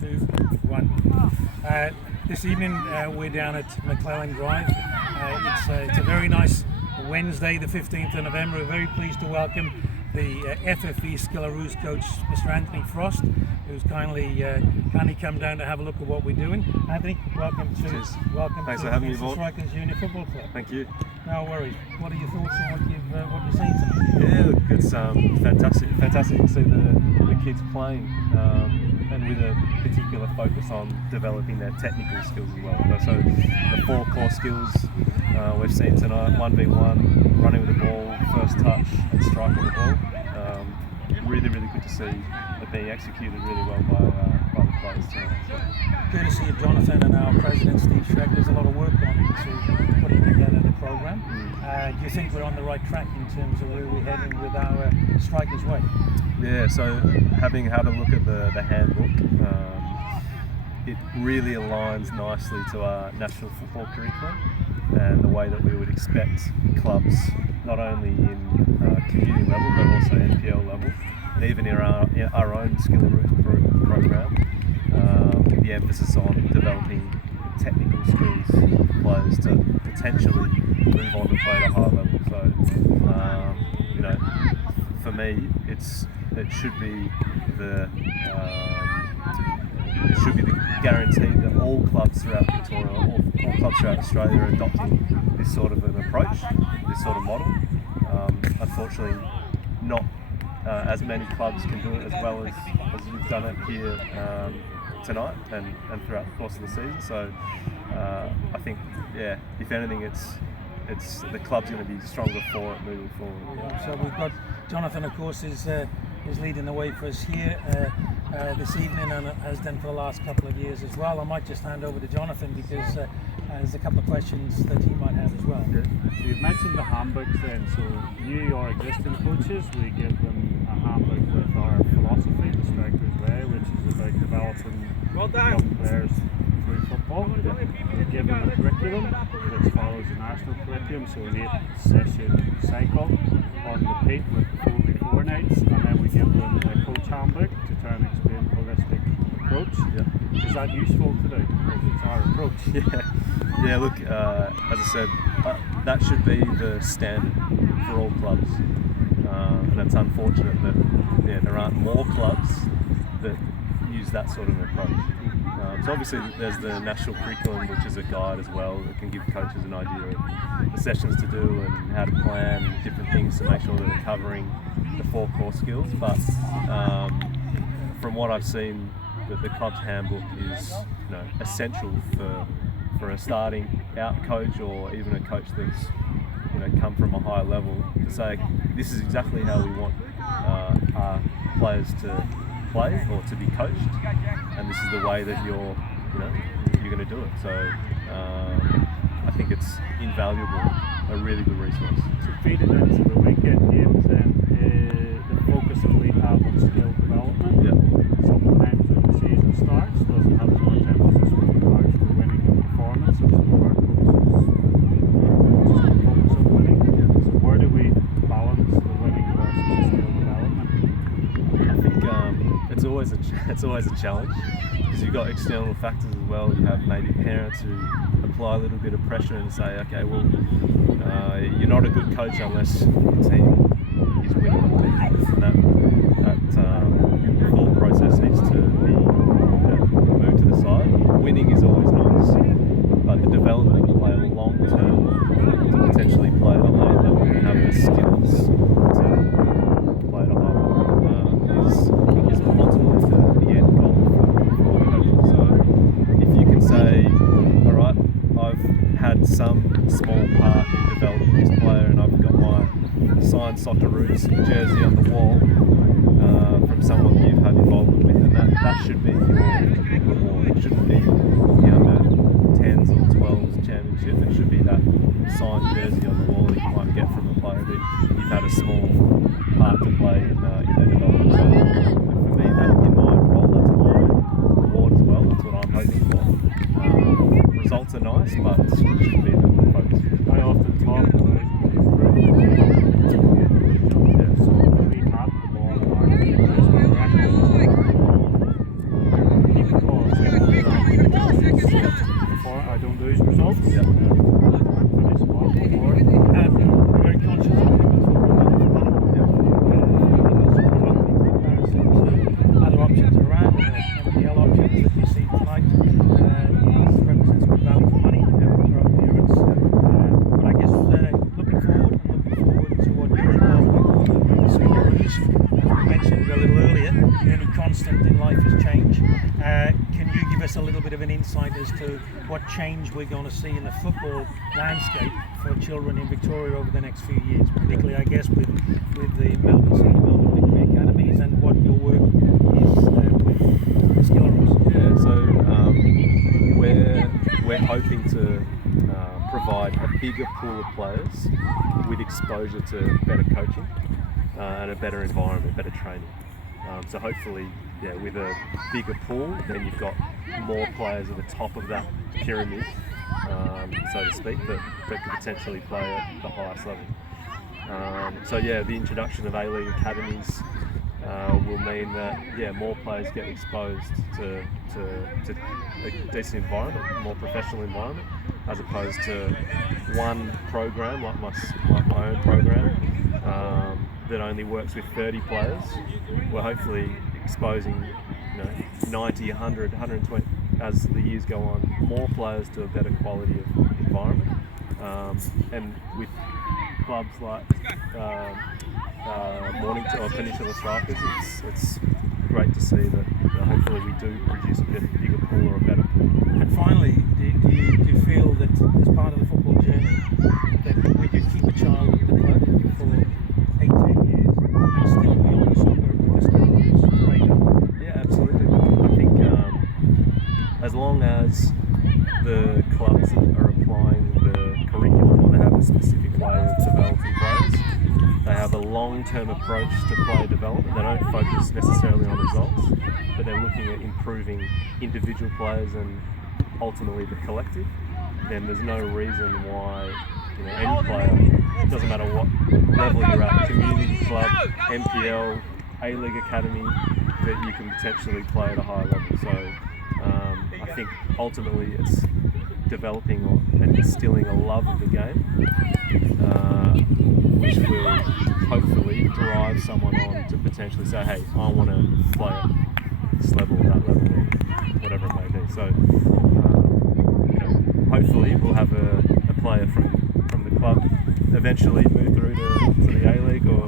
2, 1. This evening we're down at McClellan Drive. It's a very nice Wednesday, the 15th of November. We're very pleased to welcome the FFE Skillaroos coach, Mr. Anthony Frost, who's kindly come down to have a look at what we're doing. Anthony, welcome to Thanks the for having me, Vaughan. Strikers Junior Football Club. Thank you. No worries. What are your thoughts on what you've seen tonight? Yeah, look, it's fantastic to see the kids playing, and with a particular focus on developing their technical skills as well. So the 4 core skills we've seen tonight: 1v1, running with the ball, first touch, and striking the ball. Really good to see it being executed really well by the players tonight. Courtesy of Jonathan and our president Steve Schreck, there's a lot of work gone into putting together the program. Do you think we're on the right track in terms of where we're heading with our Strikers Way? Yeah, so having had a look at the handbook, it really aligns nicely to our national football curriculum and the way that we would expect clubs, not only in community level but also NPL level, and even in our own Skillaroos program, the emphasis on developing technical skills for players to potentially move on to play at a high level. So, for me, it should be the guarantee that all clubs throughout Victoria, all clubs throughout Australia are adopting this sort of an approach, this sort of model. Unfortunately, not as many clubs can do it as well as you've done it here tonight and throughout the course of the season. So I think, if anything, it's the club's going to be stronger for it moving forward. Yeah, so we've got Jonathan, of course, is leading the way for us here this evening, and has done for the last couple of years as well. I might just hand over to Jonathan because there's a couple of questions that he might have as well. Yeah. You've mentioned the handbooks then, so you or existing coaches, we give them a handbook with our philosophy, the Strikers Way, which is about developing young players through football. We give them a curriculum which follows the national curriculum, so an 8-session cycle on repeat with 4 nights, and then we give them a coach handbook to try and explain holistic approach. Yeah. Is that useful today? Because it's our approach. Yeah. Look, as I said, that should be the standard for all clubs, and it's unfortunate that there aren't more clubs that use that sort of approach. So obviously there's the national curriculum, which is a guide as well that can give coaches an idea of the sessions to do and how to plan and different things to make sure that they're covering the 4 core skills. But from what I've seen, the club's handbook is essential for a starting out coach, or even a coach that's come from a high level, to say this is exactly how we want our players to play or to be coached, and this is the way that you're going to do it. So I think it's invaluable, a really good resource. To feed it into the weekend games, then the focus that we have on skill development. Yeah. Sometimes when the season starts, doesn't have as much emphasis with regards to winning and performance, and some of our coaches just focus on winning. Yeah. So where do we balance the winning versus the skill development? I think it's always a challenge, because you've got external factors as well. You have maybe parents who apply a little bit of pressure and say, okay, well, you're not a good coach unless your team is winning. And that thought process needs to be moved to the side. Winning is always nice, but the development of a player long term to potentially play at a high level and have the skills to play at a high level is ultimately the end goal for all coaches. So if you can say, all right, I've had some small part in developing this player, and I've got my signed Socceroos jersey on the wall from someone that you've had involvement with, and that should be your reward. It shouldn't be the 10s or 12s championship. It should be that signed jersey on the wall that you might get from a player that you've had a small part to play in their development. So for me, that in my role, that's my reward as well. That's what I'm hoping for. Results are nice, but it should be the focus. I often talk about improving the team. So if we have the ball in our team, there's no record. Keep it going. give us a little bit of an insight as to what change we're going to see in the football landscape for children in Victoria over the next few years, particularly, I guess, with the Melbourne City, Melbourne Victory Academies, and what your work is with the Skilleros. Yeah, so we're hoping to provide a bigger pool of players with exposure to better coaching and a better environment, better training. So hopefully, yeah, with a bigger pool, then you've got more players at the top of that pyramid, so to speak, that could potentially play at the highest level. So yeah, the introduction of A-League academies will mean that more players get exposed to a decent environment, a more professional environment, as opposed to one program like my own program that only works with 30 players. We're hopefully exposing 90, 100, 120 as the years go on, more players to a better quality of environment, and with clubs like Mornington or Peninsula Strikers, it's great to see that hopefully we do produce a bigger pool or a better pool. And finally, do you feel that as part of the football journey, that we could keep a child at the club for 8-10 years and still be on the soccer with the Skilleros radar? Yeah, absolutely. I think as long as the clubs are applying the curriculum, or they have a specific way of developing players, they have a long-term approach to player development. They don't focus necessarily on results, but they're looking at improving individual players and ultimately the collective. Then there's no reason why any player, it doesn't matter what level you're at, community club, MPL, A-League academy, that you can potentially play at a higher level. So I think ultimately it's developing and instilling a love of the game, which will hopefully drive someone on to potentially say, hey, I want to play at this level, that level, or whatever it may be. So hopefully we'll have a player from the club eventually move through to the A-League or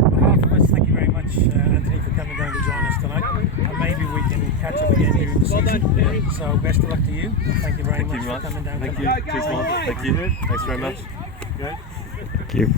On behalf of us, thank you very much, Anthony, for coming down to join us tonight. And maybe we can catch up again during the season. So best of luck to you. Thank you very much for coming down. Thank you. Cheers, Mark. Thank you. Thanks very much. Good. Thank you.